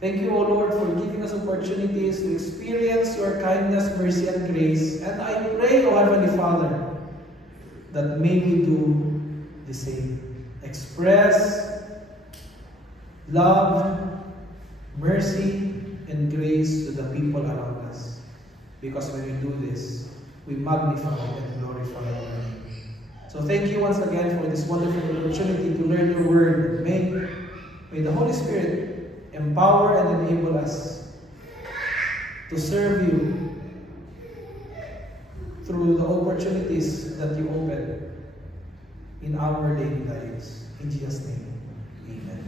Thank you, O Lord, for giving us opportunities to experience your kindness, mercy, and grace. And I pray, O Heavenly Father, that may we do the same. Express love, mercy, and grace to the people around us. Because when we do this, we magnify and glorify your name. So thank you once again for this wonderful opportunity to learn your word. May the Holy Spirit empower and enable us to serve you through the opportunities that you open in our daily lives. In Jesus' name, amen.